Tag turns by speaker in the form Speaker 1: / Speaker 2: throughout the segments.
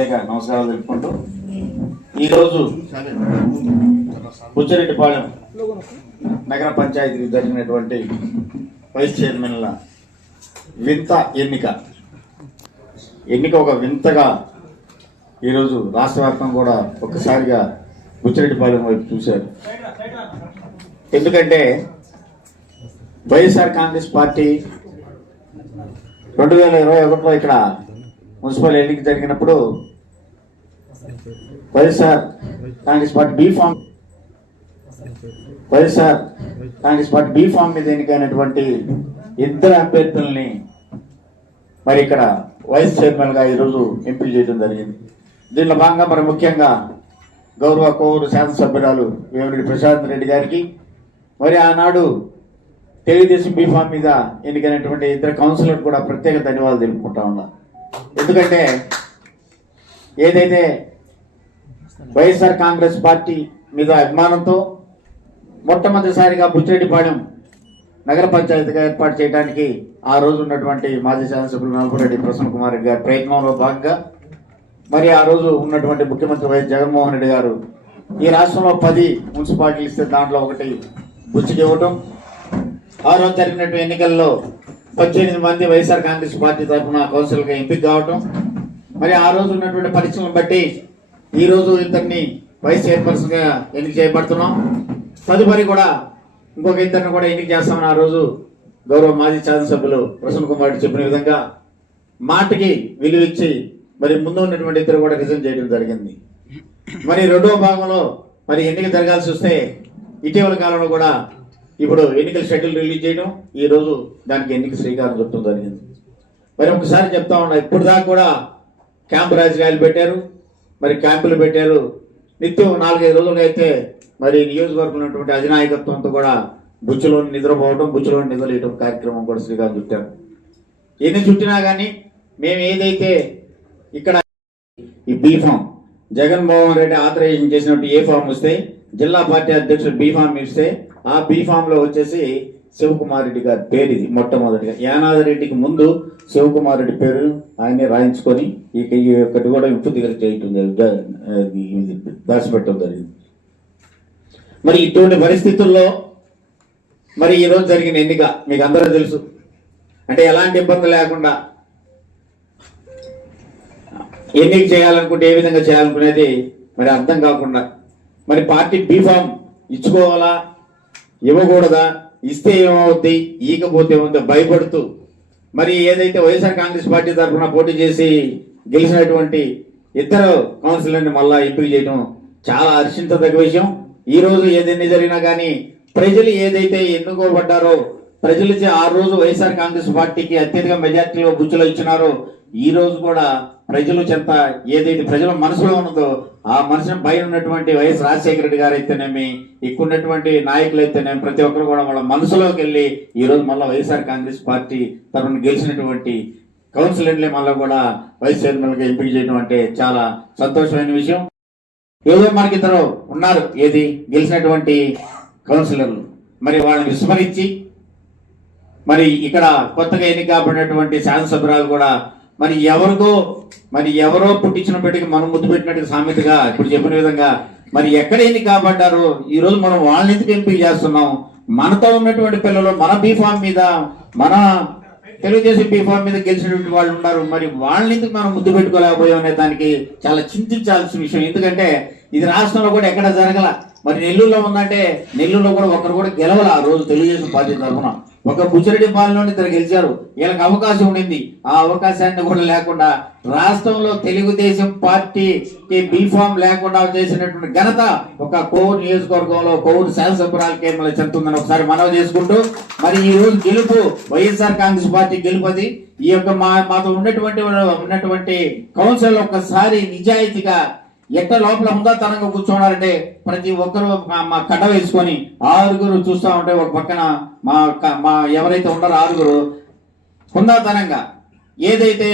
Speaker 1: ప్రత్యేక నమస్కారాలు తెలుపుకుంటూ ఈరోజు బుచ్చిరెడ్డిపాళెం నగర పంచాయతీకి జరిగినటువంటి వైస్ చైర్మన్ల వింత ఎన్నిక. ఎన్నిక ఒక వింతగా ఈరోజు రాష్ట్ర వ్యాప్తంగా కూడా ఒక్కసారిగా బుచ్చిరెడ్డిపాలెం వైపు చూశారు. ఎందుకంటే వైఎస్ఆర్ కాంగ్రెస్ పార్టీ రెండు వేల ఇరవై ఒకటిలో ఇక్కడ మున్సిపల్ ఎన్నిక జరిగినప్పుడు YSR Congress party B form YSR Congress party B form మీద ఎన్నికైనటువంటి ఇద్దరు అభ్యర్థుల్ని మరి ఇక్కడ వైస్ చైర్మన్గా ఈరోజు ఎంపిక చేయడం జరిగింది. దీనిలో భాగంగా మరి ముఖ్యంగా గౌరవ కోవూరు శాసనసభ్యురాలు వేమిరెడ్డి ప్రశాంత్ రెడ్డి గారికి మరి ఆనాడు తెలుగుదేశం బీఫామ్ మీద ఎన్నికైనటువంటి ఇద్దరు కౌన్సిలర్ కూడా ప్రత్యేక ధన్యవాదాలు తెలుపుకుంటా ఉన్నా. ఎందుకంటే ఏదైతే వైఎస్ఆర్ కాంగ్రెస్ పార్టీ మీద అభిమానంతో మొట్టమొదటిసారిగా బుచ్చిరెడ్డిపాళెం నగర పంచాయతీగా ఏర్పాటు చేయడానికి ఆ రోజు ఉన్నటువంటి మాజీ శాసనసభ్యులు నలుపురెడ్డి ప్రసన్న కుమార్ రెడ్డి గారి ప్రయత్నంలో భాగంగా మరి ఆ రోజు ఉన్నటువంటి ముఖ్యమంత్రి వైఎస్ జగన్మోహన్ రెడ్డి గారు ఈ రాష్ట్రంలో పది మున్సిపాలిటీలు ఇస్తే దాంట్లో ఒకటి బుచ్చికి ఇవ్వటం. ఆ రోజు జరిగినటువంటి ఎన్నికల్లో పద్దెనిమిది మంది వైఎస్ఆర్ కాంగ్రెస్ పార్టీ తరఫున కౌన్సిల్గా ఎంపిక కావటం. మరి ఆ రోజు ఉన్నటువంటి పరిస్థితులను బట్టి ఈరోజు రోజు ఇద్దరిని వైస్ చైర్పర్సన్గా ఎన్నిక చేయబడుతున్నాం. తదుపరి కూడా ఇంకొక ఇద్దరిని కూడా ఎన్నిక చేస్తామని ఆ రోజు గౌరవ మాజీ శాసనసభ్యులు ప్రసన్న కుమార్ రెడ్డి చెప్పిన విధంగా మాటకి విలువిచ్చి మరి ముందు ఉన్నటువంటి ఇద్దరు కూడా రిజైన్ చేయడం జరిగింది. మరి రెండవ భాగంలో మరి ఎన్నిక జరగాల్సి వస్తే ఇటీవల కాలంలో కూడా ఇప్పుడు ఎన్నికల షెడ్యూల్ రిలీజ్ చేయడం ఈ రోజు దానికి ఎన్నిక శ్రీకారం చుట్టడం జరిగింది. మరి ఒకసారి చెప్తా ఉన్నా ఇప్పుడు దాకా కూడా క్యాంపు రాజకీయాలు పెట్టారు. మరి క్యాంపులు పెట్టారు. నిత్యం నాలుగైదు రోజులు అయితే మరి నియోజకవర్గంలో ఉన్నటువంటి అధినాయకత్వంతో కూడా బుచ్చులో నిద్రపోవడం బుచ్చులో నిద్రలేయటం కార్యక్రమం కూడా శ్రీకారం చుట్టాం ఎన్ని చుట్టినా కానీ మేము ఏదైతే ఇక్కడ ఈ B form Jaganmohan Reddy authorization చేసినట్టు ఏ ఫామ్ వస్తే జిల్లా పార్టీ అధ్యక్షుడు బీ ఫామ్ ఇస్తే ఆ బీ ఫామ్లో వచ్చేసి శివకుమార్ రెడ్డి గారి పేరు ఇది మొట్టమొదటిగా. యానాది రెడ్డికి ముందు శివకుమార్ రెడ్డి పేరు ఆయన్ని రాయించుకొని ఇక ఈ ఒక్కటి కూడా ఇంపు దగ్గర చేయటం జరిగింది దాచిపెట్టడం జరిగింది. మరి ఇటువంటి పరిస్థితుల్లో మరి ఈ రోజు జరిగిన ఎన్నిక మీకు అందరూ తెలుసు. అంటే ఎలాంటి ఇబ్బంది లేకుండా ఎన్నిక చేయాలనుకుంటే ఏ విధంగా చేయాలనుకునేది మరి అర్థం కాకుండా మరి పార్టీ బీఫామ్ ఇచ్చుకోవాలా ఇవ్వకూడదా ఇస్తే ఏమవుద్ది? ఈకపోతే ఏమవుతుంది భయపడుతూ. మరి ఏదైతే వైఎస్ఆర్ కాంగ్రెస్ పార్టీ తరఫున పోటీ చేసి గెలిచినటువంటి ఇద్దరు కౌన్సిలర్ని మళ్ళా ఎంపిక చేయడం చాలా హర్షించదగ్గ విషయం. ఈ రోజు ఏదైనా జరిగినా కానీ ప్రజలు ఏదైతే ఎన్నుకోబడ్డారో ప్రజలచే ఆ రోజు వైఎస్ఆర్ కాంగ్రెస్ పార్టీకి అత్యధిక మెజార్టీలో గుచ్చులో ఇచ్చినారో ఈ రోజు కూడా ప్రజలు చెంత ఏదైతే ప్రజల మనసులో ఉన్నదో ఆ మనసును పైన ఉన్నటువంటి వైఎస్ రాజశేఖర రెడ్డి గారు అయితేనేమి ఇక్కడున్నటువంటి నాయకులు అయితేనేమి ప్రతి ఒక్కరు కూడా వాళ్ళ మనసులోకి వెళ్ళి ఈ రోజు మళ్ళీ వైఎస్ఆర్ కాంగ్రెస్ పార్టీ తరఫున గెలిచినటువంటి కౌన్సిలర్లే మళ్ళీ కూడా వైస్ చైర్మన్గా ఎంపిక చేయడం అంటే చాలా సంతోషమైన విషయం. ఏదో మనకి ఇద్దరు ఉన్నారు ఏది? గెలిచినటువంటి కౌన్సిలర్లు. మరి వాళ్ళని విస్మరించి మరి ఇక్కడ కొత్తగా ఎన్నికబడినటువంటి శాసనసభ్యురాలు కూడా మరి ఎవరిదో మరి ఎవరో పుట్టించిన బిడ్డకి మనం ముద్దు పెట్టినట్టు సామెతగా ఇప్పుడు చెప్పిన విధంగా మరి ఎక్కడ ఎన్ని కాబడ్డారో ఈరోజు మనం వాళ్ళని ఎందుకు ఎంపిక చేస్తున్నాం? మనతో ఉన్నటువంటి పిల్లలు మన బీఫామ్ మీద మన తెలుగుదేశం బీఫామ్ మీద గెలిచినటువంటి వాళ్ళు ఉన్నారు. మరి వాళ్ళని ఎందుకు మనం ముద్దు పెట్టుకోలేకపోయాం అనే దానికి చాలా చింతించాల్సిన విషయం. ఎందుకంటే ఇది రాష్ట్రంలో కూడా ఎక్కడ జరగల మరి నెల్లూరులో ఉందంటే నెల్లూరులో కూడా ఒకరు కూడా గెలవల ఆ రోజు తెలుగుదేశం పార్టీ తరఫున. ఒక బుచ్చిరెడ్డి పాలనలోని ఇద్దరు గెలిచారు. వీళ్ళకి అవకాశం ఉండింది. ఆ అవకాశాన్ని కూడా లేకుండా రాష్ట్రంలో తెలుగుదేశం పార్టీకి బీఫామ్ లేకుండా చేసినటువంటి ఘనత ఒక కోవూరు నియోజకవర్గంలో కోవూరు శాసనసభ్యురాలకి కేంద్రంలో చెందుతుందని ఒకసారి మనవి చేసుకుంటూ మరి ఈ రోజు గెలుపు వైఎస్ఆర్ కాంగ్రెస్ పార్టీ గెలుపది ఈ యొక్క మా మాతో ఉన్నటువంటి ఉన్నటువంటి కౌన్సిల్ ఒక్కసారి నిజాయితీగా ఎట్ట లోపల ఉందాతనంగా కూర్చోవాలంటే ప్రతి ఒక్కరు మా- మా కట్ట వేసుకొని ఆరుగురు చూస్తా ఉంటే ఒక పక్కన మా మా ఎవరైతే ఉన్నారో ఆరుగురు హుందాతనంగా ఏదైతే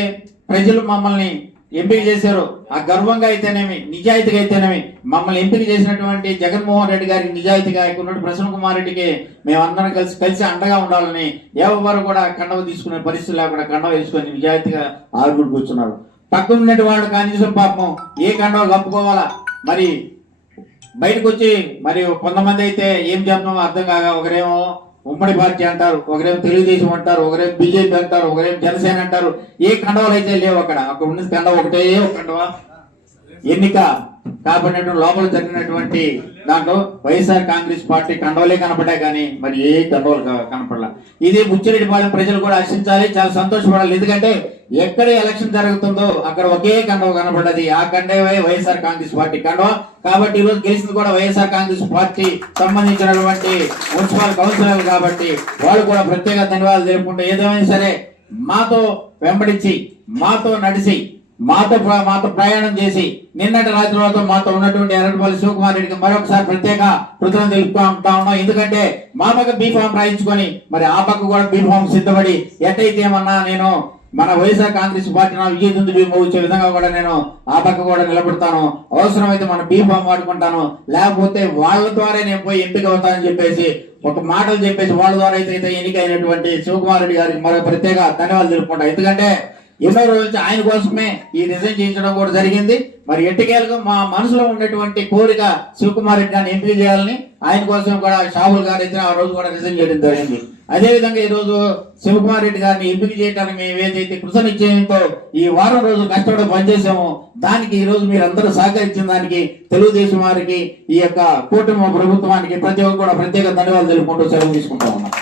Speaker 1: ప్రజలు మమ్మల్ని ఎంపిక చేశారో ఆ గర్వంగా అయితేనేమి నిజాయితీగా అయితేనేమి మమ్మల్ని ఎంపిక చేసినటువంటి జగన్మోహన్ రెడ్డి గారికి నిజాయితీగా ఇక్కడ ప్రసన్న కుమార్ రెడ్డికి మేమందరం కలిసి కలిసి అండగా ఉండాలని ఎవరు కూడా కండవ తీసుకునే పరిస్థితి లేకుండా కండవ వేసుకొని నిజాయితీగా ఆరుగురు కూర్చున్నారు. పక్కన వాళ్ళు వాడు పాపం. ఏ కండవాళ్ళు కప్పుకోవాలా మరి బయటకు వచ్చి మరి కొంతమంది అయితే ఏం చేద్దామో అర్థం కాగా ఒకరేమో ఉమ్మడి పార్టీ అంటారు ఒకరేమో తెలుగుదేశం అంటారు ఒకరేమో బీజేపీ అంటారు ఒకరేమో జనసేన అంటారు. ఏ కండవాలు అయితే లేవు అక్కడ. అక్కడ ఉన్న కండవ ఒకటే ఒక కండవ ఎన్నిక కాబట్టి లోపల జరిగినటువంటి దాంట్లో వైఎస్ఆర్ కాంగ్రెస్ పార్టీ కండవలే కనపడ్డాయి కానీ మరి ఏ కండవలు కనపడలా. ఇది బుచ్చిరెడ్డిపాలెం ప్రజలు కూడా ఆశించాలి చాలా సంతోషపడాలి. ఎందుకంటే ఎక్కడ ఎలక్షన్ జరుగుతుందో అక్కడ ఒకే కండవ కనబడ్డది. ఆ కండవే వైఎస్ఆర్ కాంగ్రెస్ పార్టీ కండవ. కాబట్టి ఈ రోజు గెలిచింది కూడా వైఎస్ఆర్ కాంగ్రెస్ పార్టీ సంబంధించినటువంటి మున్సిపల్ కౌన్సిలర్ కాబట్టి వాళ్ళు కూడా ప్రత్యేక ధన్యవాదాలు తెలుపుకుంటూ ఏదేమైనా సరే మాతో వెంబడించి మాతో నడిచి మాతో మాతో ప్రయాణం చేసి నిన్నటి రాత్రి వరకు మాతో ఉన్నటువంటి ఎర్రపల్లి శివకుమార్ రెడ్డికి మరొకసారి ప్రత్యేక కృతజ్ఞతలు తెలుపుకుంటా ఉన్నాం. ఎందుకంటే మా పక్క బీఫామ్ రాయించుకొని మరి ఆ పక్క కూడా బీఫామ్ సిద్ధపడి ఎట్టయితే ఏమన్నా నేను మన వైఎస్ఆర్ కాంగ్రెస్ పార్టీ నా విజయ దుందు వచ్చే విధంగా కూడా నేను ఆ పక్క కూడా నిలబడతాను. అవసరమైతే మన బీఫామ్ వాడుకుంటాను. లేకపోతే వాళ్ళ ద్వారా నేను పోయి ఎంపిక అవుతానని చెప్పేసి ఒక మాటలు చెప్పేసి వాళ్ళ ద్వారా అయితే అయితే ఎన్నికైనటువంటి శివకుమార్ రెడ్డి గారికి మరో ప్రత్యేక ధన్యవాదాలు తెలుపుకుంటాను ఎందుకంటే ఎన్నో రోజుల నుంచి ఆయన కోసమే ఈ నిజం చేయించడం కూడా జరిగింది. మరి ఎట్టికేలకు మా మనసులో ఉన్నటువంటి కోరిక శివకుమార్ రెడ్డి గారిని ఎంపిక చేయాలని ఆయన కోసం కూడా షాహుల్ గారు అయితే ఆ రోజు కూడా రిజైన్ చేయడం జరిగింది. అదే విధంగా ఈ రోజు శివకుమార్ రెడ్డి గారిని ఎంపిక చేయడానికి మేము ఏదైతే కృష నిశ్చయంతో ఈ వారం రోజులు కష్టపడి పనిచేసామో దానికి ఈ రోజు మీరు సహకరించిన దానికి తెలుగుదేశం వారికి ఈ యొక్క కూటమి ప్రభుత్వానికి ప్రతి ఒక్కరు కూడా ప్రత్యేక ధన్యవాదాలు తెలుపుకుంటూ సెలవు తీసుకుంటా ఉన్నాం.